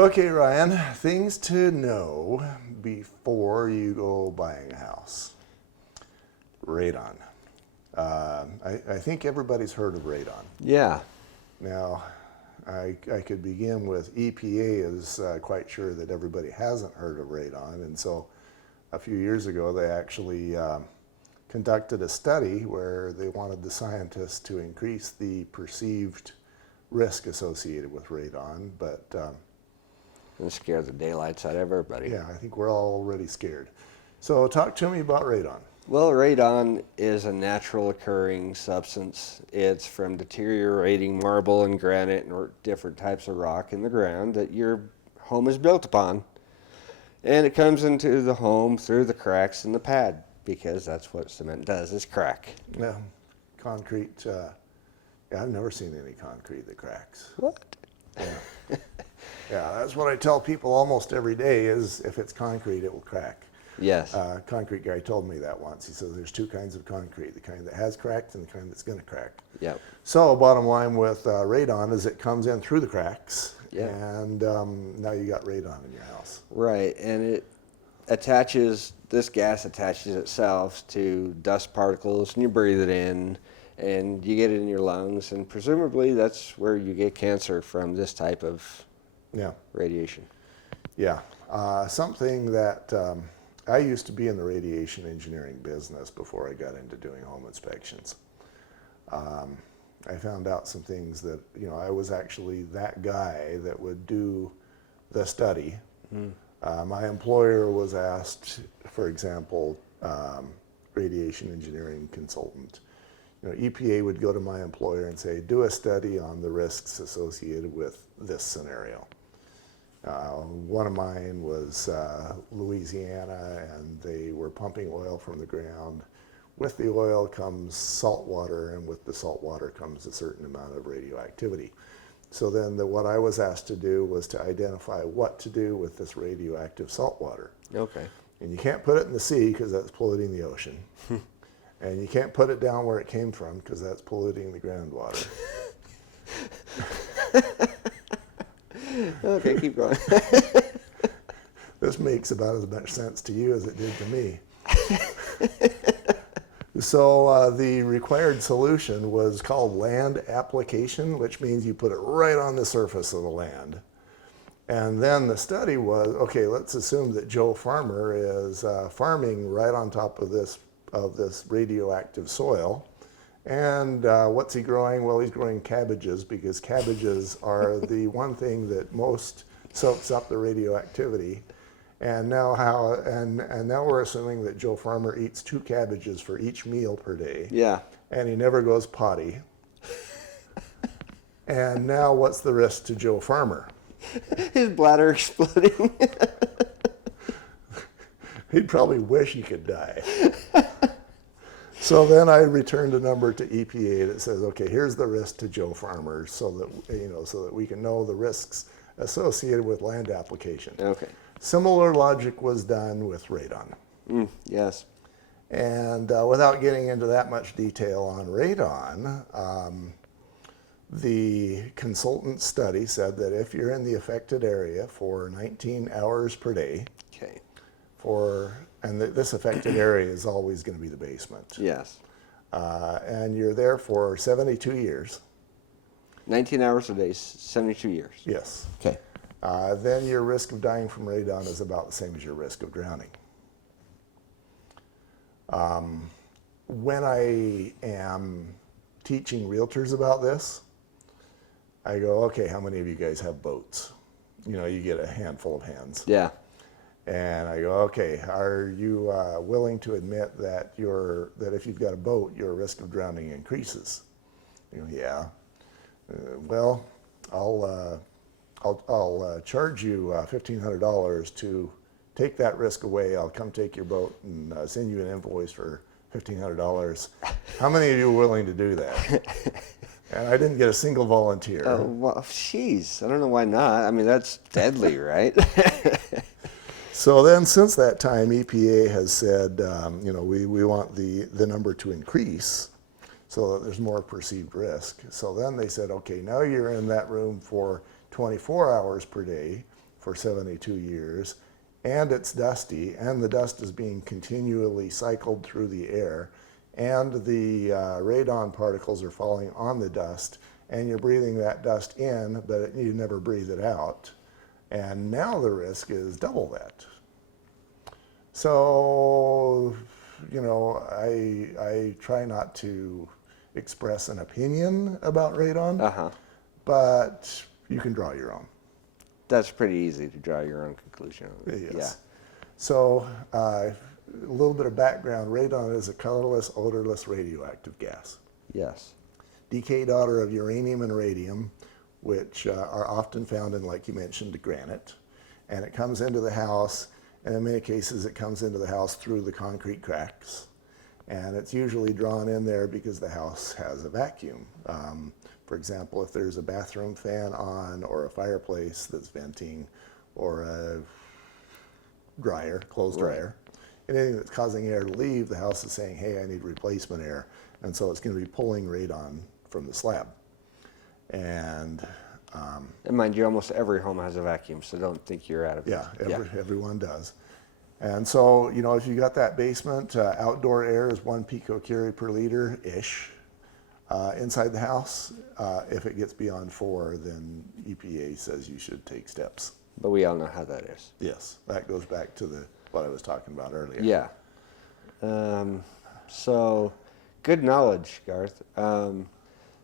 Okay, Ryan, things to know before you go buying a house. Radon. I think everybody's heard of radon. Yeah. Now, I could begin with EPA is quite sure that everybody hasn't heard of radon, and so a few years ago they actually conducted a study where they wanted the scientists to increase the perceived risk associated with radon, but It scared the daylights out of everybody. yeah, I think we're all already scared. So talk to me about radon. Well, radon is a natural occurring substance. It's from deteriorating marble and granite and different types of rock in the ground that your home is built upon. And it comes into the home through the cracks in the pad, because that's what cement does, is crack. Yeah, concrete. Yeah, I've never seen any concrete that cracks. What? Yeah. Yeah, that's what I tell people almost every day is if it's concrete, it will crack. Yes. Concrete guy told me that once. He says there's two kinds of concrete, the kind that has cracked and the kind that's going to crack. Yep. So bottom line with radon is it comes in through the cracks, Yeah. and now you got radon in your house. Right, and it attaches, this gas attaches itself to dust particles, and you breathe it in, and you get it in your lungs, and presumably that's where you get cancer from this type of Yeah. radiation. Yeah. Something that I used to be in the radiation engineering business before I got into doing home inspections. I found out some things that, I was actually that guy that would do the study. My employer was asked, for example, radiation engineering consultant. EPA would go to my employer and say, do a study on the risks associated with this scenario. One of mine was Louisiana, and they were pumping oil from the ground. With the oil comes salt water, and with the salt water comes a certain amount of radioactivity. So then what I was asked to do was to identify what to do with this radioactive salt water. Okay. And you can't put it in the sea because that's polluting the ocean. And you can't put it down where it came from because that's polluting the groundwater. Okay, keep going. This makes about as much sense to you as it did to me. So the required solution was called land application, which means you put it right on the surface of the land. And then the study was, okay, let's assume that Joe Farmer is farming right on top of this radioactive soil. And what's he growing? Well, he's growing cabbages, because cabbages are the one thing that most soaks up the radioactivity. And now now we're assuming that Joe Farmer eats 2 cabbages for each meal per day. Yeah. And he never goes potty. And now what's the risk to Joe Farmer? His bladder exploding. He'd probably wish he could die. So then I returned a number to EPA that says, okay, here's the risk to Joe Farmer, so that we can know the risks associated with land application. Okay. Similar logic was done with radon. Yes. And without getting into that much detail on radon, the consultant study said that if you're in the affected area for 19 hours per day, Okay. this affected area is always going to be the basement. Yes. And you're there for 72 years. 19 hours a day, 72 years. Yes. Okay. Then your risk of dying from radon is about the same as your risk of drowning. When I am teaching realtors about this, I go, okay, how many of you guys have boats? You get a handful of hands. Yeah. And I go, okay, are you willing to admit that if you've got a boat, your risk of drowning increases? You go, yeah. Well, I'll charge you $1,500 to take that risk away. I'll come take your boat and send you an invoice for $1,500. How many of you are willing to do that? And I didn't get a single volunteer. Oh, well, jeez. I don't know why not. I mean, that's deadly, right? So then, since that time, EPA has said, we want the number to increase so that there's more perceived risk. So then they said, okay, now you're in that room for 24 hours per day, for 72 years, and it's dusty, and the dust is being continually cycled through the air, and the radon particles are falling on the dust, and you're breathing that dust in, but you never breathe it out. And now the risk is double that. So, you know, I try not to express an opinion about radon, Uh-huh. but you can draw your own. That's pretty easy to draw your own conclusion. Yes. Yeah. So, a little bit of background. Radon is a colorless, odorless radioactive gas. Yes. Decay daughter of uranium and radium, which are often found in, like you mentioned, granite. And it comes into the house, and in many cases it comes into the house through the concrete cracks. And it's usually drawn in there because the house has a vacuum. For example, if there's a bathroom fan on, or a fireplace that's venting, or a dryer, clothes dryer, anything that's causing air to leave, the house is saying, hey, I need replacement air. And so it's going to be pulling radon from the slab. And mind you, almost every home has a vacuum, so don't think you're out of it. yeah, everyone does. And so, you know, if you got that basement, outdoor air is 1 picocurie per liter-ish. Inside the house, if it gets beyond 4, then EPA says you should take steps. But we all know how that is. Yes, that goes back to what I was talking about earlier. Yeah. So, good knowledge, Garth.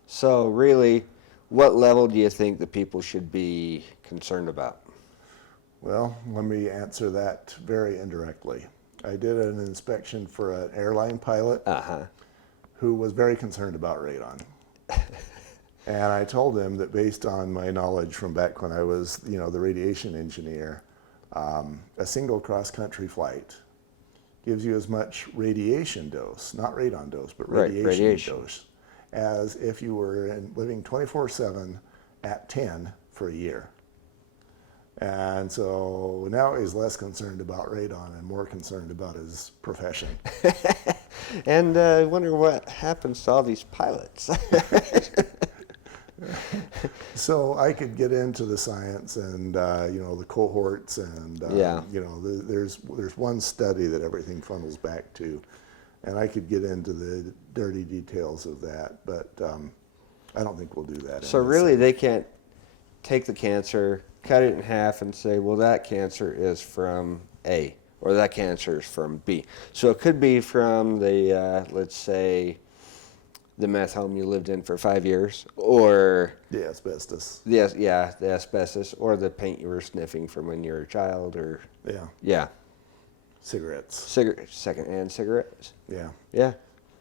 So really, what level do you think the people should be concerned about? Well, let me answer that very indirectly. I did an inspection for an airline pilot who was very concerned about radon. And I told him that based on my knowledge from back when I was, you know, the radiation engineer, a single cross-country flight gives you as much radiation dose, not radon dose, but radiation dose, as if you were living 24/7 at 10 for a year. And so now he's less concerned about radon and more concerned about his profession. And I wonder what happens to all these pilots. So I could get into the science and you know, the cohorts and you know, there's one study that everything funnels back to, and I could get into the dirty details of that, but I don't think we'll do that. So really, they can't take the cancer, cut it in half, and say, well, that cancer is from A, or that cancer is from B. So it could be from the, let's say, the meth home you lived in for 5 years, or the asbestos. the asbestos, or the paint you were sniffing from when you were a child, or Cigarettes. Secondhand cigarettes. Yeah.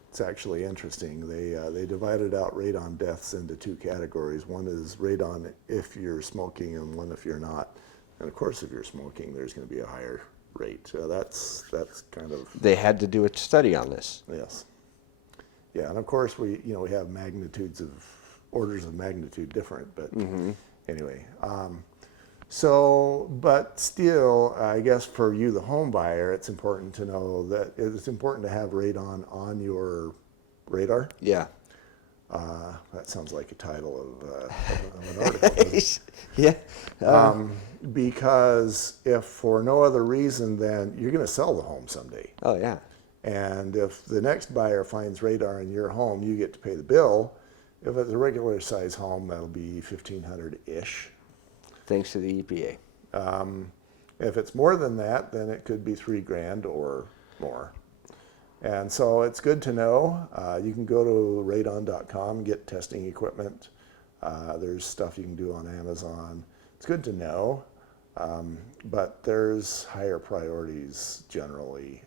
It's actually interesting. They divided out radon deaths into 2 categories. One is radon if you're smoking, and one if you're not. And of course, if you're smoking, there's going to be a higher rate. That's kind of. They had to do a study on this. Yes. Yeah, and of course we have orders of magnitude different, but anyway. So, but still, I guess for you, the home buyer, it's important to know that it's important to have radon on your radar. Yeah. That sounds like a title of an article. Yeah. Because if for no other reason, then you're going to sell the home someday. Oh, yeah. And if the next buyer finds radar in your home, you get to pay the bill. If it's a regular size home, that'll be $1,500-ish. Thanks to the EPA. If it's more than that, then it could be $3,000 or more. And so it's good to know. You can go to radon.com, get testing equipment. There's stuff you can do on Amazon. It's good to know, but there's higher priorities generally.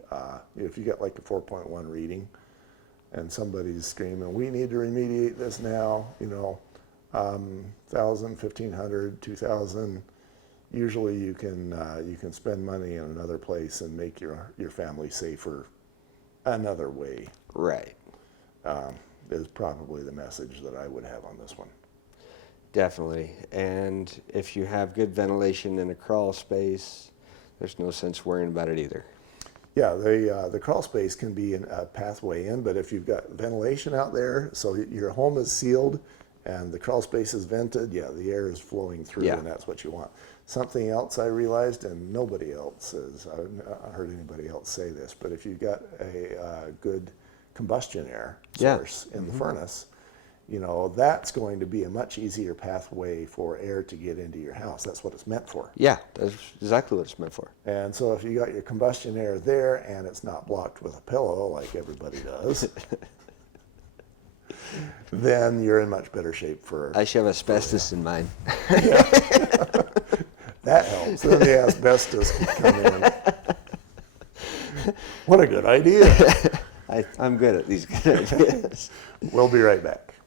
If you get like a 4.1 reading and somebody's screaming, we need to remediate this now, $1,000, $1,500, $2,000. Usually you can spend money in another place and make your family safer another way. Right. Is probably the message that I would have on this one. Definitely. And if you have good ventilation in a crawl space, there's no sense worrying about it either. Yeah, the crawl space can be a pathway in, but if you've got ventilation out there, so your home is sealed and the crawl space is vented, yeah, the air is flowing through, Yeah. and that's what you want. Something else I realized, and nobody else has, I heard anybody else say this, but if you've got a good combustion air Yeah. source in the furnace, you know, that's going to be a much easier pathway for air to get into your house. That's what it's meant for. Yeah, that's exactly what it's meant for. And so if you got your combustion air there and it's not blocked with a pillow like everybody does, then you're in much better shape for... I should have asbestos in mine. That helps. Then the asbestos can come in. What a good idea. I'm good at these good ideas. We'll be right back.